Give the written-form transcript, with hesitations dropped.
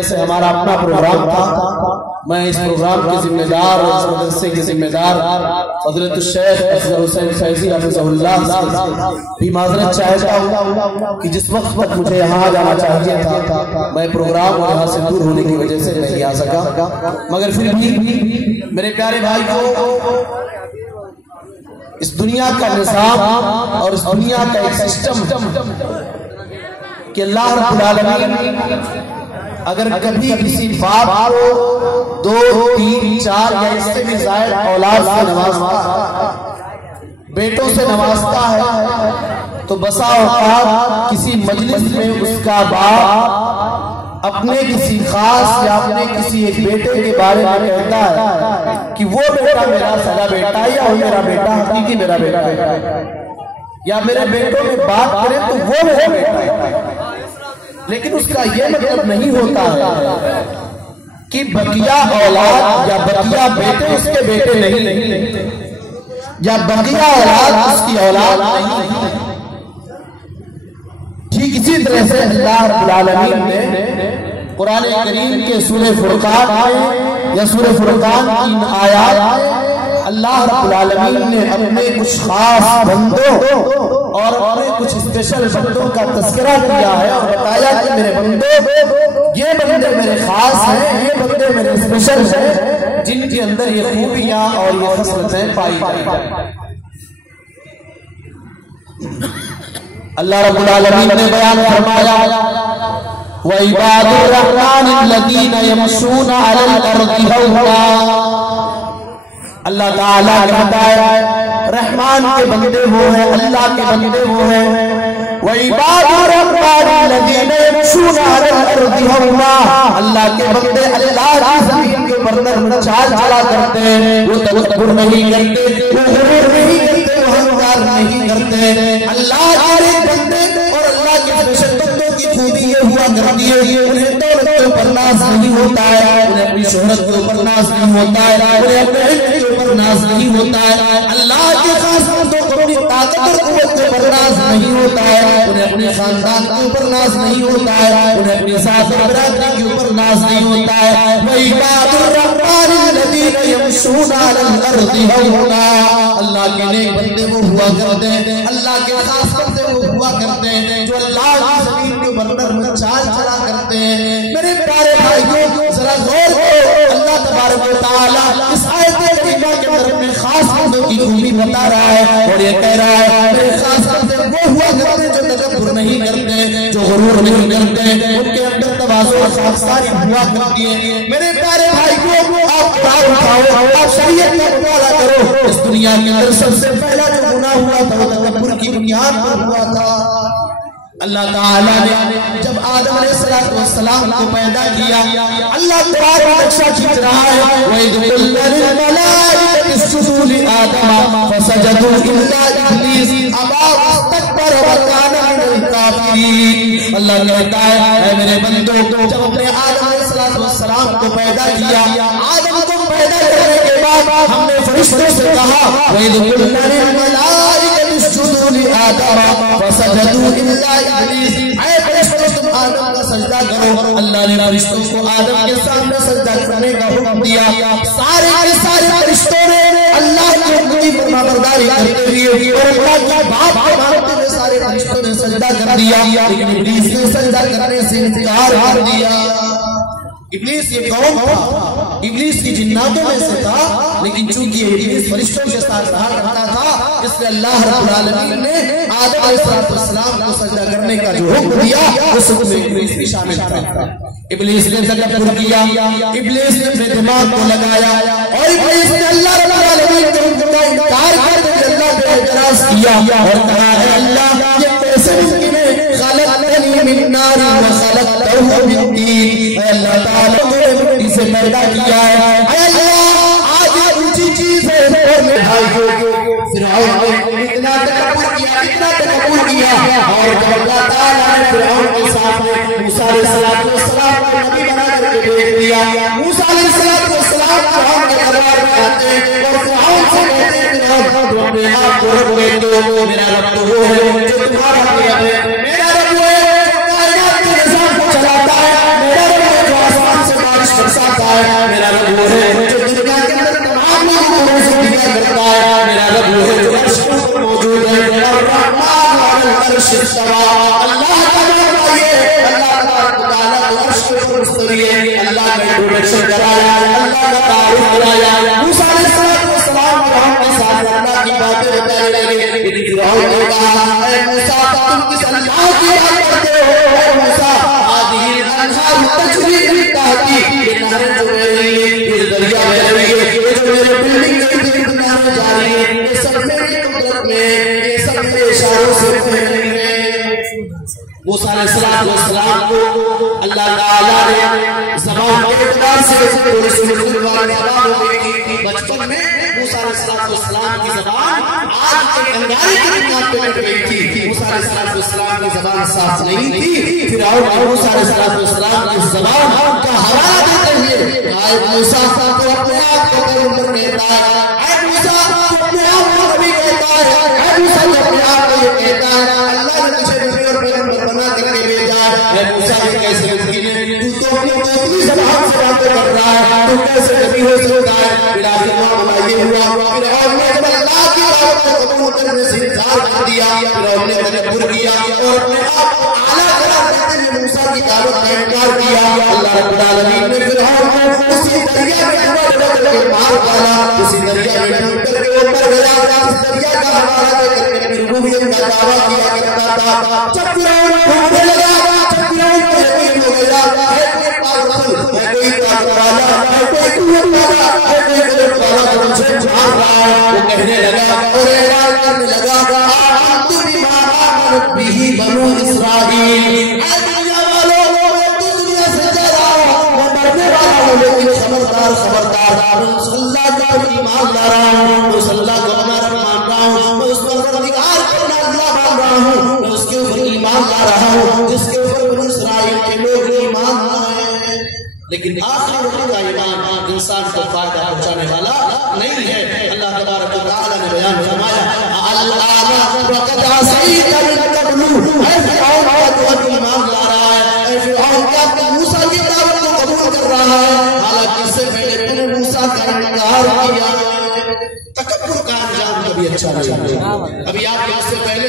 سے ہمارا اپنا پروگرام تھا، میں اس پروگرام کے ذمہ دار اور اس مدرسے کے ذمہ دار حضرت الشیخ افضل حسین فیضی حفظہ اللہ بھی معذرت چاہتا ہوں کہ جس وقت تک مجھے یہاں جانا چاہیے تھا میں پروگرام اور یہاں سے دور ہونے کی وجہ سے نہیں آ سکا، مگر پھر بھی میرے پیارے بھائی کو اس دنیا کا نظام اور اس دنیا کا ایک سسٹم کہ اللہ رب العالمین اگر کبھی کسی باپ کو 2 3 4 یا اس سے بھی زائد اولاد سے نوازتا ہے، بیٹوں سے نوازتا ہے، تو بسا اوقات کسی مجلس میں اس کا باپ اپنے کسی خاص یا اپنے کسی ایک بیٹے کے بارے میں کہتا ہے کہ وہ بیٹا میرا سگا بیٹا ہے یا وہ میرا بیٹا حقیقی میرا بیٹا ہے، یا میرے بیٹوں میں بات کرے تو وہ میرا بیٹا ہے، لیکن اس کا یہ مطلب نہیں ہوتا ہے کہ بقیہ اولاد یا بقیہ بیٹے اس کے بیٹے نہیں، یا بقیہ اولاد اس کی اولاد نہیں۔ ٹھیک اسی طرح سے اللہ رب العالمین نے قرآن کریم کے سورہ فرقان میں یا سورہ فرقان کی آیات اللہ رب العالمین نے اپنے کچھ خاص بندوں اور اپنے کچھ اسپیشل بندوں کا تذکرہ کیا ہے اور بتایا کہ میرے بندوں یہ بندے میرے خاص ہیں، یہ بندے میرے اسپیشل ہیں جن کے اندر یہ خوبیاں اور یہ خصلتیں پائی جائیں۔ اللہ رب العالمین نے بیان فرمایا وَعِبَادُ الرَّحْمَنِ الَّذِينَ يَمْشُونَ عَلَى الْأَرْضِ هَوْنًا، اللہ تعالیٰ نے بتایا رحمان کے بندے وہ ہیں، اللہ کے بندے وہ ہیں۔ وَعِبَادُ الرَّحْمَنِ الَّذِينَ يَمْشُونَ عَلَى الْأَرْضِ هَوْنًا، اللہ کے بندے اللہ کی زمین کے اوپر نرم چال چلا کرتے ہیں، وہ تکبر نہیں کرتے، وہ غرور نہیں کرتے، وہ اہنکار نہیں کرتے۔ اللہ کے بندے اور اللہ کے اسپیشل بندوں کی خوبی یہ ہوا کرتی ہے انہیں دولت کے اوپر ناز نہیں ہوتا ہے، انہیں اپنی شہرت کے اوپر ناز نہیں ہوتا ہے، انہیں اپنے علم کے اوپر ناز نہیں ہوتا ہے، اللہ کے خاص بندوں کو اپنی طاقت اور قوت کے اوپر ناز نہیں ہوتا ہے، انہیں اپنے خاندان کے اوپر ناز نہیں ہوتا ہے، انہیں اپنی ذات و برادری کے اوپر ناز نہیں ہوتا ہے۔ وَعِبَادُ الرَّحْمَنِ الَّذِينَ يَمْشُونَ عَلَى الْأَرْضِ هَوْنًا، اللہ کے نیک بندے وہ ہوا کرتے ہیں، اللہ کے خاص بندے وہ ہوا کرتے ہیں جو اللہ کی زمین کے اوپر نرم چال چلا کرتے ہیں۔ میرے پیارے بھائیوں ذرا غور کرو، اللہ تبارک و تعالیٰ اس آیت کریمہ کے اندر اپنے خاص بندوں کی خوبی بتا رہا ہے اور یہ کہہ رہا ہے میرے خاص بندے وہ ہوا کرتے ہیں جو تکبر نہیں کرتے، جو غرور نہیں کرتے، ان کے اندر تواضع اور خاکساری ہوا کرتی ہے۔ میرے پیارے بھائیوں آپ قرآن اٹھاؤ، آپ شریعت کا مطالعہ کرو، اس دنیا کے اندر سب سے پہلا جو گناہ ہوا تھا وہ تکبر کی بنیاد پر ہوا تھا۔ اللہ تعالیٰ نے جب آدم علیہ السلام کو پیدا کیا، اللہ قرآن میں نقشہ کھینچ رہا ہے وَإِذْ قُلْنَا لِلْمَلَائِكَةِ اسْجُدُوا لِآدَمَ فَسَجَدُوا إِلَّا إِبْلِيسَ أَبَىٰ وَاسْتَكْبَرَ وَكَانَ مِنَ الْكَافِرِينَ۔ اللہ کہتا ہے اے میرے بندوں جب اپنے آدم علیہ السلام کو پیدا کیا، آدم کو پیدا کرنے کے بعد ہم نے فرشتوں سے کہا وَإِذْ قُلْنَا لِلْمَلَائِكَةِ اسْجُدُوا لِآدَمَ فَسَجَدُوا إِلَّا إِبْلِيسَ، اے فرشتوں تم آدم کا سجدہ کرو۔ اللہ نے فرشتوں کو آدم کے سامنے سجدہ کرنے کا حکم دیا، سارے کے سارے فرشتوں نے اللہ کے حکم کی فرمانبرداری کرتے ہوئے اور اللہ کی بات کو مانتے ہوئے سارے فرشتوں نے سجدہ کر دیا، لیکن ابلیس نے سجدہ کرنے سے انکار کر دیا۔ ابلیس یہ قوم تھا، ابلیس کی جناتوں میں سے تھا، لیکن چونکہ ابلیس فرشتوں کے ساتھ رہا کرتا تھا اس لیے اللہ رب العالمین نے آدم علیہ السلام کو سجدہ کرنے کا جو حکم دیا اس حکم میں ابلیس بھی شامل تھا۔ ابلیس نے تکبر کیا، ابلیس نے اپنے دماغ کو لگایا اور ابلیس نے اللہ رب العالمین کے حکم کا انکار کرتے ہوئے اللہ پہ اعتراض کیا اور کہا ہے اللہ یہ کیسے ممکن ہے خلقتنی من نار وخلقتہ من طین، اے اللہ تعالیٰ نے مٹی سے پیدا کیا ہے، اے اللہ آج یہ اونچی چیز ہے اور میں فرعون نے اتنا تکبر کیا اور جب اللہ تعالیٰ نے فرعون کے سامنے موسیٰ علیہ السلام کو نبی بنا کر کے بھیج دیا، موسیٰ علیہ السلام فرعون کے دربار میں آتے ہیں اور فرعون سے کہتے ہیں فرعون تو اپنے آپ کو رب کہتے ہو، میرا رب تو وہ ہے جو تمہارا رب ہے، میرا رب وہ ہے جو کائنات کے نظام کو چلاتا ہے، میرا رب اتریے، اللہ کا انٹروڈکشن کرایا، اللہ کا تعارف کرایا، موسیٰ علیہ السلام فرعون کے ساتھ اللہ کی باتیں بتانے لگے۔ لیکن فرعون نے کہا اے موسیٰ تم کس اللہ کی بات کرتے ہو؟ اے موسیٰ هذه الانہار تجری من تحتی، یہ نہریں جو بہ رہی ہیں، یہ دریا بہ رہی ہے، یہ جو میرے بلڈنگ کے ارد نہریں جا رہی ہیں، یہ سب میری قدرت میں، یہ سب میرے اشاروں سے بہ رہی ہیں۔ موسیٰ علیہ السلام کو اللہ تعالیٰ نے زبان کے اقدار سے تھوڑی سی مخلوقات نے زبان ہو گئی تھی بچپن میں۔ موسیٰ علیہ السلام کی زبان آج کے انگاری کی بنیاد پہ بیٹھ گئی تھی۔ موسیٰ علیہ السلام کی زبان صاف نہیں تھی۔ فرعون نے موسیٰ علیہ السلام کی زبان کا حوالہ دیتے ہوئے اے موسیٰ تو اپنے آپ کو پیغمبر کہتا ہے، اے موسیٰ تو اپنے آپ کو نبی کہتا ہے، اے موسیٰ تو اپنے آپ کو یہ کہتا ہے اللہ نے مجھے نبی اور پیغمبر بنا کر کے بھیجا ہے۔ اے موسیٰ یہ کیسے ممکن ہے؟ تو اپنی اپنی زبان سے باتیں کر رہا ہے، تو کیسے نبی ہو سکتا ہے؟ پھر آخر معاملہ یہ ہوا، فرعون نے جب اللہ کی دعوت کو قبول کرنے سے انکار کر دیا، فرعون نے تکبر کیا اور اپنے آپ کو اعلیٰ قرار دیتے ہوئے موسیٰ کی دعوت کا انکار کیا۔ اللہ رب العالمین نے فرعون کو اسی دریا میں ڈوب کر مار ڈالا، اسی دریا میں ڈوب کر کے اوپر گیا، اس دریا کا حوالہ دے کر کے ربوبیت کا دعویٰ کیا کرتا تھا۔ جب فرعون ڈوبنے لگا، جب فرعون کو یقین ہو گیا ہے کوئی پاورفل، ہے کوئی طاقت والا، ہے کوئی قوت والا، ہے کوئی قدرت والا جو مجھے مار رہا ہے، وہ کہنے لگا اور اعلان کرنے لگا آمنت بما آمنت به بنو اسرائیل، اے دنیا والوں میں تو دنیا سے جا رہا ہوں، میں مرنے والا ہوں لیکن خبردار خبردار میں اس اللہ کا ایمان لا رہا ہوں، میں اس اللہ کو ہمارا مان رہا ہوں، میں اس پروردگار کو اللہ مان رہا ہوں، میں اس کے اوپر ایمان لا رہا ہوں جس کے اوپر بنو اسرائیل کے لوگ ایمان لائے۔ لیکن آخری وقت کا ایمان انسان کو فائدہ پہنچانے والا نہیں ہے۔ اللہ تبارک و تعالی نے بیان فرمایا الآن وقد عصیت من قبل، اے فرعون کا تو ایمان لا رہا ہے، اے فرعون کا تو موسیٰ کی دعوت کو قبول کر رہا ہے، حالانکہ اس سے پہلے تم نے موسیٰ کا انکار کیا۔ تکبر کا انجام کبھی اچھا نہیں ہے۔ ابھی آپ اس سے پہلے